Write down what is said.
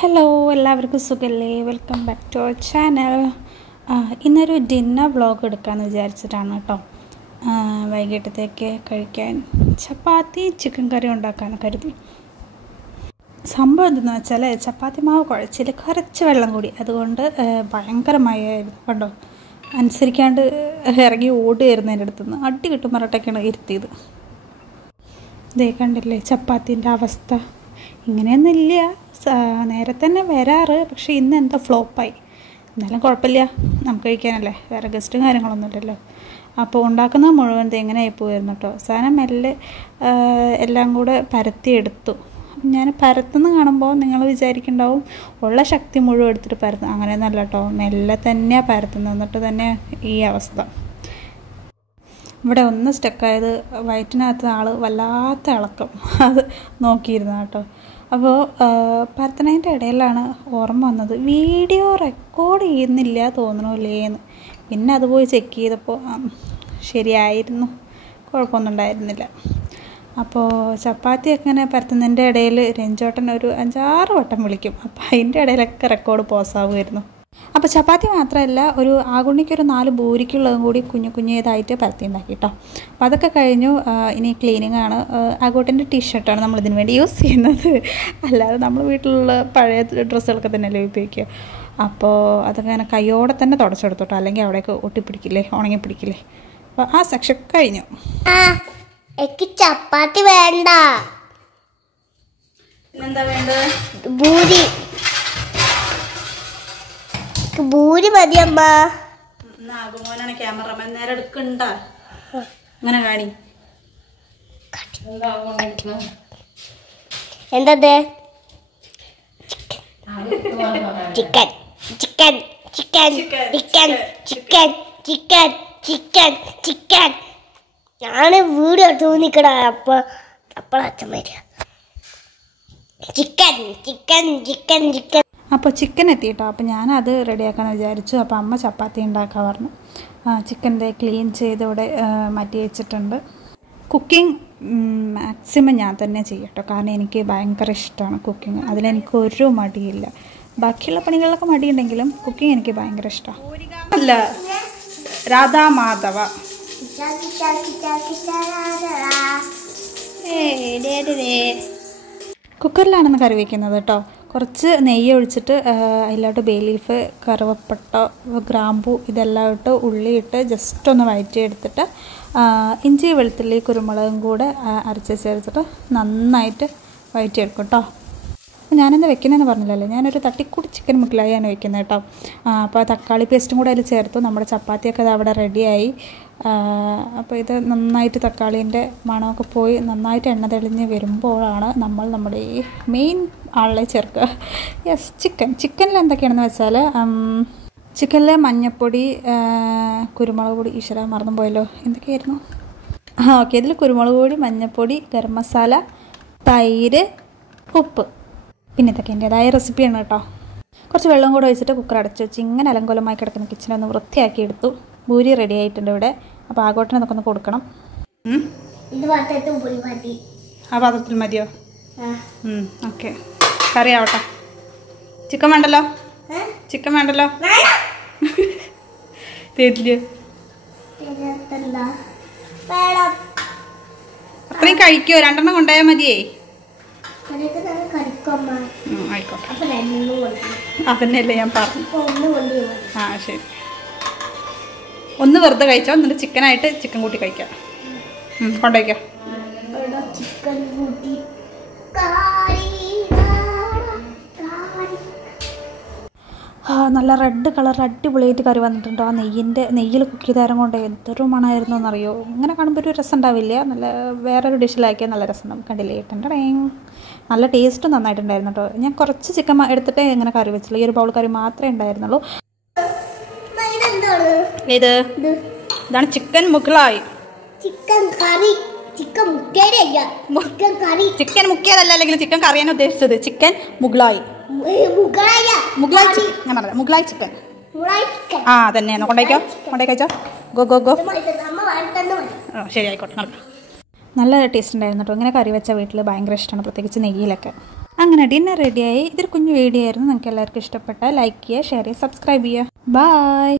Hello, എല്ലാവർക്കും സുഖല്ലേ? Welcome back to our channel. ഇന്നൊരു ഡിന്നർ വ്ളോഗ് എടുക്കാമെന്ന് വിചാരിച്ചിട്ടാണ് കേട്ടോ. വൈകിട്ടത്തേക്ക് കഴിക്കാൻ ചപ്പാത്തി ചിക്കൻ കറി ഉണ്ടാക്കാൻ കരുതി. സംഭവം എന്തെന്ന് വെച്ചാൽ ചപ്പാത്തി മാവ് കുഴച്ചിൽ കുറച്ച് വെള്ളം കൂടി, അതുകൊണ്ട് ഭയങ്കരമായിരുന്നു കണ്ടോ. അനുസരിക്കാണ്ട് ഇറങ്ങി ഓടുകയായിരുന്നു എൻ്റെ അടുത്തുനിന്ന്. അടി കിട്ടും മറട്ടൊക്കെയാണ് ഇരുത്തിയത്. ഇതേ കണ്ടില്ലേ ചപ്പാത്തിൻ്റെ അവസ്ഥ. ഇങ്ങനെയൊന്നുമില്ല, നേരെ തന്നെ വരാറ്. പക്ഷേ ഇന്ന് എന്താ ഫ്ലോപ്പായി. എന്നാലും കുഴപ്പമില്ല, നമുക്ക് കഴിക്കാനല്ലേ, വേറെ ഗസ്റ്റും കാര്യങ്ങളൊന്നുമില്ലല്ലോ. അപ്പോൾ ഉണ്ടാക്കുന്നത് മുഴുവൻ എങ്ങനെയായി പോയിരുന്നു കേട്ടോ. സാധനം മെല്ലെ എല്ലാം കൂടെ പരത്തിയെടുത്തു. ഞാൻ പരത്തുന്ന കാണുമ്പോൾ നിങ്ങൾ വിചാരിക്കുന്നുണ്ടാവും ഉള്ള ശക്തി മുഴുവൻ എടുത്തിട്ട് പരത്തും. അങ്ങനെയൊന്നുമല്ല കേട്ടോ, മെല്ലെ തന്നെയാണ് പരത്തുന്നത്. എന്നിട്ട് തന്നെ ഈ അവസ്ഥ. ഇവിടെ ഒന്ന് സ്റ്റക്കായത് വയറ്റിനകത്ത് ആൾ വല്ലാത്ത ഇളക്കം, അത് നോക്കിയിരുന്നു കേട്ടോ. അപ്പോൾ പരത്തണതിൻ്റെ ഇടയിലാണ് ഓർമ്മ വന്നത്, വീഡിയോ റെക്കോർഡ് ചെയ്യുന്നില്ല തോന്നണില്ലേന്ന്. പിന്നെ അത് പോയി ചെക്ക് ചെയ്തപ്പോൾ ശരിയായിരുന്നു, കുഴപ്പമൊന്നും ഉണ്ടായിരുന്നില്ല. അപ്പോൾ ചപ്പാത്തിയൊക്കെ ഇങ്ങനെ പരത്തുന്നതിൻ്റെ ഇടയിൽ രഞ്ജോട്ടൻ ഒരു 5-6 വട്ടം വിളിക്കും. അപ്പോൾ അതിൻ്റെ ഇടയിലൊക്കെ റെക്കോർഡ് പോസാവുമായിരുന്നു. അപ്പോൾ ചപ്പാത്തി മാത്രമല്ല, ഒരു ആകുണ്ണിക്കൊരു 4 പൂരിക്കുള്ളതും കൂടി കുഞ്ഞേതായിട്ട് പരത്തി ഉണ്ടാക്കി കേട്ടോ. അപ്പോൾ അതൊക്കെ കഴിഞ്ഞു. ഇനി ക്ലീനിങ് ആണ്. ആഗോട്ടിൻ്റെ ടീഷർട്ടാണ് നമ്മളിതിന് വേണ്ടി യൂസ് ചെയ്യുന്നത്, അല്ലാതെ നമ്മൾ വീട്ടിലുള്ള പഴയ ഡ്രസ്സുകളൊക്കെ തന്നെയല്ലേ ഉപയോഗിക്കുക. അപ്പോൾ അതൊക്കെ അങ്ങനെ കൈയോടെ തന്നെ തുടച്ചെടുത്തോട്ടോ, അല്ലെങ്കിൽ അവിടേക്ക് ഒട്ടിപ്പിടിക്കില്ലേ, ഉണങ്ങിപ്പിടിക്കില്ലേ. അപ്പോൾ ആ സെക്ഷൻ കഴിഞ്ഞു. എനിക്ക് ചപ്പാത്തി വേണ്ട. പിന്നെന്താ വേണ്ടത്? പൂരി. പൂരി മതി അമ്മ. നാഗമോനാണ് ക്യാമറമാൻ, നേരെ എടുക്കണ്ട. അങ്ങനെ കാണി. എന്തത്? Chicken chicken chicken chicken chicken chicken chicken chicken. ഞാന് വീഡിയോ തോന്നിക്കട. അപ്പോൾ അച്ഛൻ വരിക. Chicken chicken chicken chicken. അപ്പോൾ ചിക്കൻ എത്തിയിട്ടോ. അപ്പോൾ ഞാനത് റെഡിയാക്കാമെന്ന് വിചാരിച്ചു. അപ്പോൾ അമ്മ ചപ്പാത്തി ഉണ്ടാക്കാൻ പറഞ്ഞു. ചിക്കൻ്റെ ക്ലീൻ ചെയ്ത് ഇവിടെ മാറ്റി വെച്ചിട്ടുണ്ട്. കുക്കിംഗ് മാക്സിമം ഞാൻ തന്നെ ചെയ്യട്ടോ, കാരണം എനിക്ക് ഭയങ്കര ഇഷ്ടമാണ് കുക്കിംഗ്. അതിലെനിക്ക് ഒരു മടിയില്ല. ബാക്കിയുള്ള പണികളിലൊക്കെ മടിയുണ്ടെങ്കിലും കുക്കിംഗ് എനിക്ക് ഭയങ്കര ഇഷ്ടമാണ്. അല്ല, രാധാമാധവ. കുക്കറിലാണെന്ന് കറി വയ്ക്കുന്നത് കേട്ടോ. കുറച്ച് നെയ്യ് ഒഴിച്ചിട്ട് അതിലോട്ട് ബേ ലീഫ്, കറുവപ്പട്ട, ഗ്രാമ്പൂ ഇതെല്ലാം ഇട്ട് ഉള്ളിയിട്ട് ജസ്റ്റ് ഒന്ന് വഴറ്റിയെടുത്തിട്ട് ഇഞ്ചി വെളുത്തുള്ളി കുരുമുളകും കൂടെ അരച്ച് ചേർത്തിട്ട് നന്നായിട്ട് വഴറ്റിയെടുക്കും കേട്ടോ. അപ്പോൾ ഞാനെന്താ വെക്കുന്നതെന്ന് പറഞ്ഞില്ലല്ലോ, ഞാനൊരു തട്ടിക്കൂടി ചിക്കൻ മുഗ്ലായാണ് വെക്കുന്നത് കേട്ടോ. അപ്പോൾ തക്കാളി പേസ്റ്റും കൂടെ അതിൽ ചേർത്തു. നമ്മുടെ ചപ്പാത്തിയൊക്കെ അത് അവിടെ റെഡിയായി. അപ്പോൾ ഇത് നന്നായിട്ട് തക്കാളീൻ്റെ മണമൊക്കെ പോയി നന്നായിട്ട് എണ്ണ തെളിഞ്ഞ് വരുമ്പോഴാണ് നമ്മൾ നമ്മുടെ ഈ മെയിൻ ആളെ ചേർക്കുക. യെസ്, ചിക്കനിൽ എന്തൊക്കെയാണെന്ന് വെച്ചാൽ ചിക്കനിൽ മഞ്ഞൾപ്പൊടി, കുരുമുളക് പൊടി, ഈശ്വര മറന്നു പോയല്ലോ, എന്തൊക്കെയായിരുന്നു? ഓക്കെ, ഇതിൽ കുരുമുളക് പൊടി, മഞ്ഞൾപ്പൊടി, ഗരം മസാല, തൈര്, ഉപ്പ്, പിന്നെ ഇതൊക്കെ എൻ്റേതായ റെസിപ്പിയാണ് കേട്ടോ. കുറച്ച് വെള്ളം കൂടെ ഒഴിച്ചിട്ട് കുക്കർ അടച്ചു വെച്ച് ഇങ്ങനെ അലങ്കോലമായി കിടക്കുന്ന കിച്ചനൊന്ന് വൃത്തിയാക്കി എടുത്തു. പൂരി റെഡി ആയിട്ടുണ്ട് ഇവിടെ. അപ്പോൾ ആഗോട്ടിനെ നമുക്ക് ഒന്ന് കൊടുക്കണം. ആ പാത്രത്തിൽ മതിയോ? ഓക്കെ, കറി ആവട്ടെ. ചിക്കൻ വേണ്ടല്ലോ, ചിക്കൻ വേണ്ടല്ലോ. തരില്ല, അത്രയും കഴിക്കുമോ? 2 എണ്ണം കൊണ്ടുപോയാൽ മതിയേ. ആയിക്കോട്ടെ, അതന്നെയല്ലേ ഞാൻ പറഞ്ഞു. ആ ശരി, ഒന്ന് വെറുതെ കഴിച്ചോ, എന്നിട്ട് ചിക്കനായിട്ട് ചിക്കൻ കൂട്ടി കഴിക്കാം. കൊണ്ടുപോയിക്കോ. നല്ല റെഡ് കളർ അടിപൊളിയായിട്ട് കറി വന്നിട്ടുണ്ടോ. ആ നെയ്യിൽ കുക്ക് ചെയ്താരം കൊണ്ട് എന്തൊരു മണമായിരുന്നു എന്നറിയോ. ഇങ്ങനെ കാണുമ്പോൾ ഒരു രസം ഉണ്ടാവില്ല, നല്ല വേറൊരു ഡിഷിലാക്കിയാൽ നല്ല രസം ഉണ്ടാവും. കണ്ടില്ലേ ഏട്ടൻ്റെ നല്ല ടേസ്റ്റും നന്നായിട്ടുണ്ടായിരുന്നു കേട്ടോ. ഞാൻ കുറച്ച് ചിക്കൻ എടുത്തിട്ട് ഇങ്ങനെ കറി വെച്ചുള്ളൂ. ഈ ഒരു ബൗൾ കറി മാത്രമേ ഉണ്ടായിരുന്നുള്ളൂ. ഇതാണ് ചിക്കൻ മുഗ്ലായി. ചിക്കൻ കറി, ചിക്കൻ മുക്കിയതല്ല, അല്ലെങ്കിൽ ചിക്കൻ കറിയാണ് ഉദ്ദേശിച്ചത്. ചിക്കൻ മുഗ്ലായി, ഞാൻ പറഞ്ഞത് മുഗ്ലായി ചിക്കൻ. ആ തന്നെയാണ്. കൊണ്ടേക്കോ. ഗോ. ശരി, ആയിക്കോട്ടെ. നല്ല ടേസ്റ്റ് ഉണ്ടായിരുന്നു കേട്ടോ. ഇങ്ങനെ കറി വെച്ച വീട്ടിൽ ഭയങ്കര ഇഷ്ടമാണ്, പ്രത്യേകിച്ച് നെയ്യിലൊക്കെ. അങ്ങനെ ഡിന്നർ റെഡിയായി. ഇതൊരു കുഞ്ഞു വീഡിയോ ആയിരുന്നു. നിങ്ങൾക്ക് എല്ലാവർക്കും ഇഷ്ടപ്പെട്ടാൽ ലൈക്ക് ചെയ്യുക, ഷെയർ ചെയ്യുക, സബ്സ്ക്രൈബ് ചെയ്യുക. ബൈ.